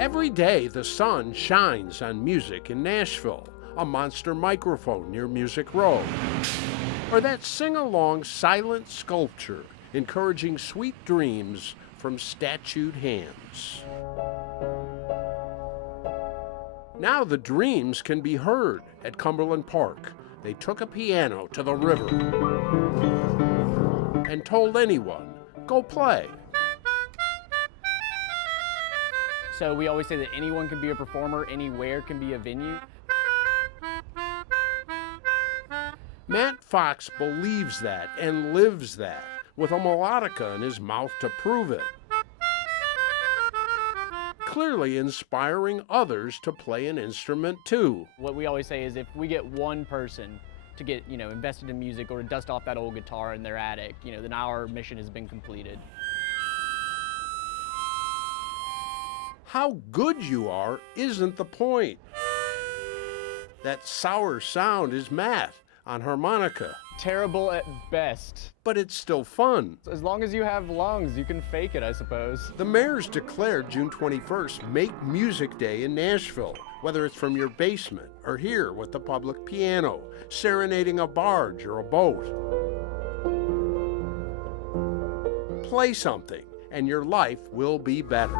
Every day the sun shines on music in Nashville, a monster microphone near Music Row, or that sing-along silent sculpture encouraging sweet dreams from statued hands. Now the dreams can be heard at Cumberland Park. They took a piano to the river and told anyone, go play. So we always say that anyone can be a performer, anywhere can be a venue. Matt Fox believes that and lives that, with a melodica in his mouth to prove it. Clearly inspiring others to play an instrument too. What we always say is if we get one person to get, invested in music or to dust off that old guitar in their attic, then our mission has been completed. How good you are isn't the point. That sour sound is Matt on harmonica. Terrible at best. But it's still fun. As long as you have lungs, you can fake it, I suppose. The mayor's declared June 21st Make Music Day in Nashville, whether it's from your basement or here with the public piano, serenading a barge or a boat. Play something, and your life will be better.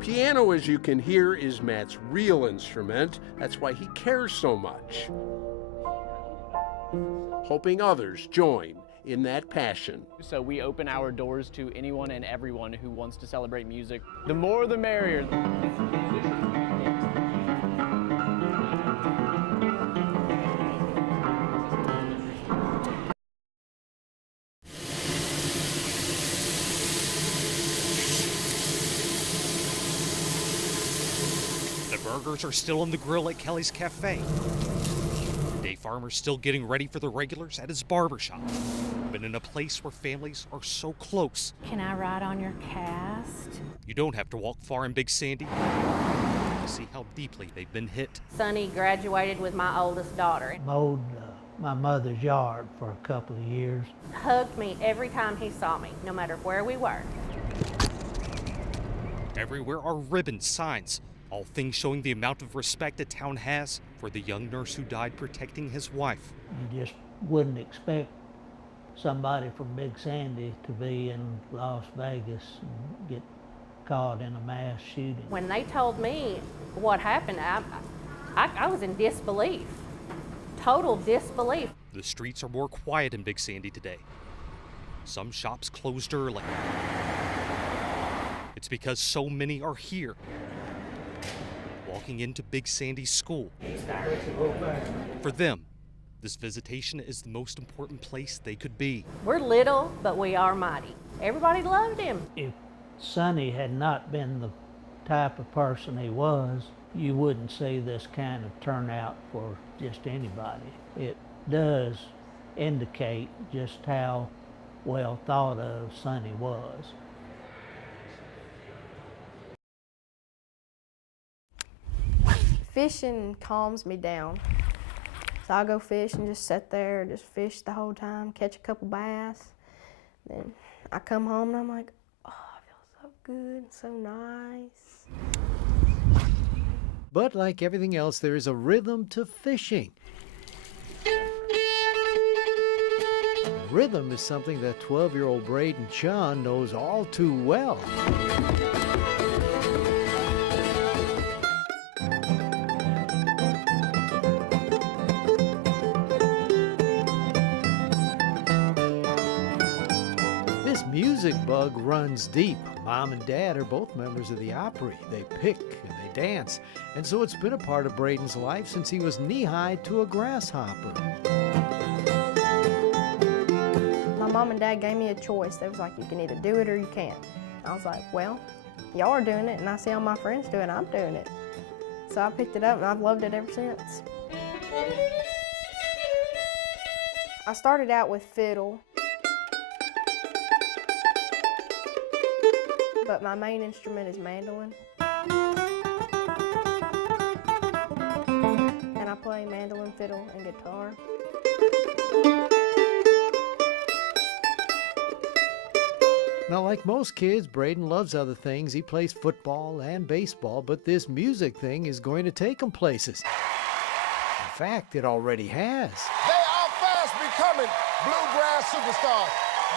Piano, as you can hear, is Matt's real instrument. That's why he cares so much. Hoping others join in that passion. So we open our doors to anyone and everyone who wants to celebrate music. The more the merrier. Burgers are still on the grill at Kelly's Cafe. Dave Farmer's still getting ready for the regulars at his barbershop. But in a place where families are so close. Can I ride on your cast? You don't have to walk far in Big Sandy to see how deeply they've been hit. Sonny graduated with my oldest daughter. Mowed my mother's yard for a couple of years. Hugged me every time he saw me, no matter where we were. Everywhere are ribbons, signs, all things showing the amount of respect the town has for the young nurse who died protecting his wife. You just wouldn't expect somebody from Big Sandy to be in Las Vegas and get caught in a mass shooting. When they told me what happened, I was in disbelief, total disbelief. The streets are more quiet in Big Sandy today. Some shops closed early. It's because so many are here, walking into Big Sandy's school. For them, this visitation is the most important place they could be. We're little, but we are mighty. Everybody loved him. If Sonny had not been the type of person he was, you wouldn't see this kind of turnout for just anybody. It does indicate just how well thought of Sonny was. Fishing calms me down. So I'll go fish and just sit there, just fish the whole time, catch a couple bass. Then I come home and I'm like, oh, I feel so good, so nice. But like everything else, there is a rhythm to fishing. Rhythm is something that 12-year-old Braden Chun knows all too well. Music bug runs deep. Mom and Dad are both members of the Opry. They pick and they dance, and so it's been a part of Braden's life since he was knee-high to a grasshopper. My mom and dad gave me a choice. They was like, you can either do it or you can't. I was like, well, y'all are doing it, and I see all my friends doing it, I'm doing it. So I picked it up, and I've loved it ever since. I started out with fiddle, but my main instrument is mandolin. And I play mandolin, fiddle, and guitar. Now, like most kids, Braden loves other things. He plays football and baseball, but this music thing is going to take him places. In fact, it already has. They are fast becoming bluegrass superstars.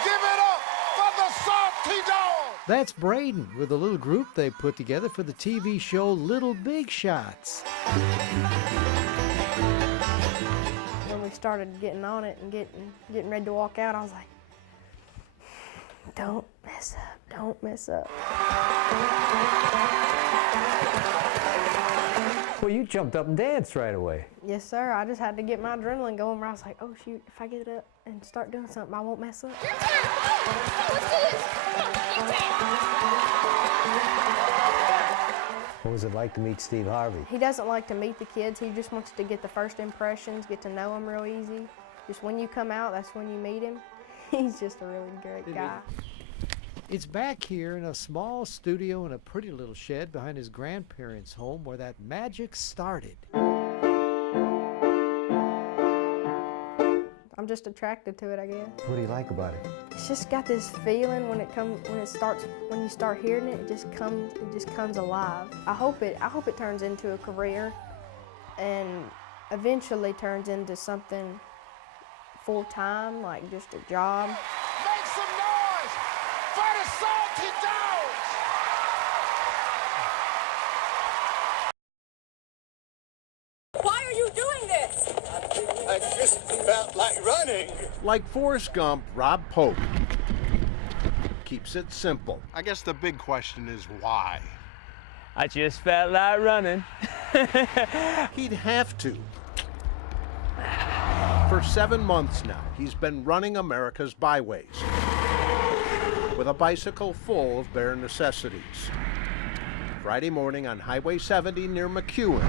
Give it up for the Salty Dogs! That's Braden with a little group they put together for the TV show Little Big Shots. When we started getting on it and getting ready to walk out, I was like, don't mess up, don't mess up. Well, you jumped up and danced right away. Yes, sir. I just had to get my adrenaline going where I was like, oh, shoot, if I get up and start doing something, I won't mess up. What was it like to meet Steve Harvey? He doesn't like to meet the kids. He just wants to get the first impressions, get to know them real easy. Just when you come out, that's when you meet him. He's just a really great guy. It's back here in a small studio in a pretty little shed behind his grandparents' home where that magic started. I'm just attracted to it, I guess. What do you like about it? It's just got this feeling when you start hearing it, it just comes alive. I hope it turns into a career and eventually turns into something full-time, like just a job. Make some noise for the Salty Dogs! Why are you doing this? I just felt like running. Like Forrest Gump, Rob Pope keeps it simple. I guess the big question is why? I just felt like running. He'd have to. For 7 months now, he's been running America's byways with a bicycle full of bare necessities. Friday morning on Highway 70 near McEwen,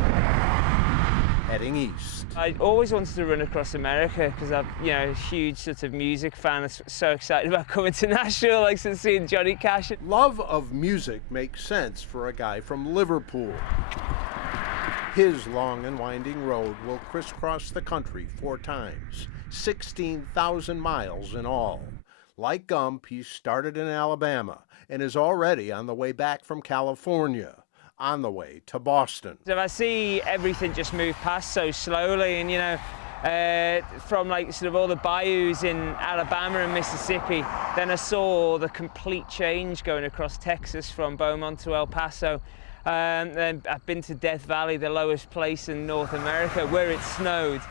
heading east. I always wanted to run across America because I'm, a huge sort of music fan. I'm so excited about coming to Nashville, like seeing Johnny Cash. Love of music makes sense for a guy from Liverpool. His long and winding road will crisscross the country 4 times, 16,000 miles in all. Like Gump, he started in Alabama and is already on the way back from California, on the way to Boston. So I see everything just move past so slowly, and from like sort of all the bayous in Alabama and Mississippi, then I saw the complete change going across Texas from Beaumont to El Paso. Then I've been to Death Valley, the lowest place in North America, where it snowed.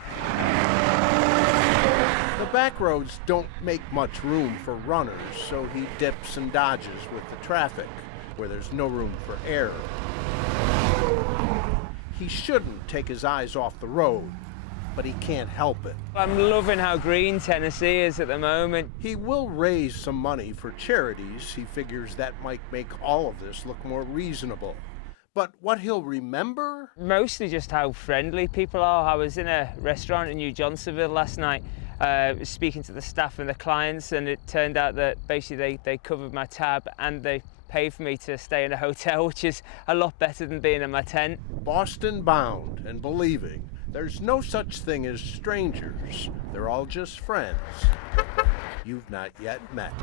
The back roads don't make much room for runners, so he dips and dodges with the traffic, where there's no room for error. He shouldn't take his eyes off the road, but he can't help it. I'm loving how green Tennessee is at the moment. He will raise some money for charities. He figures that might make all of this look more reasonable. But what he'll remember? Mostly just how friendly people are. I was in a restaurant in New Johnsonville last night, speaking to the staff and the clients, and it turned out that basically they covered my tab and they paid for me to stay in a hotel, which is a lot better than being in my tent. Boston bound and believing there's no such thing as strangers. They're all just friends you've not yet met.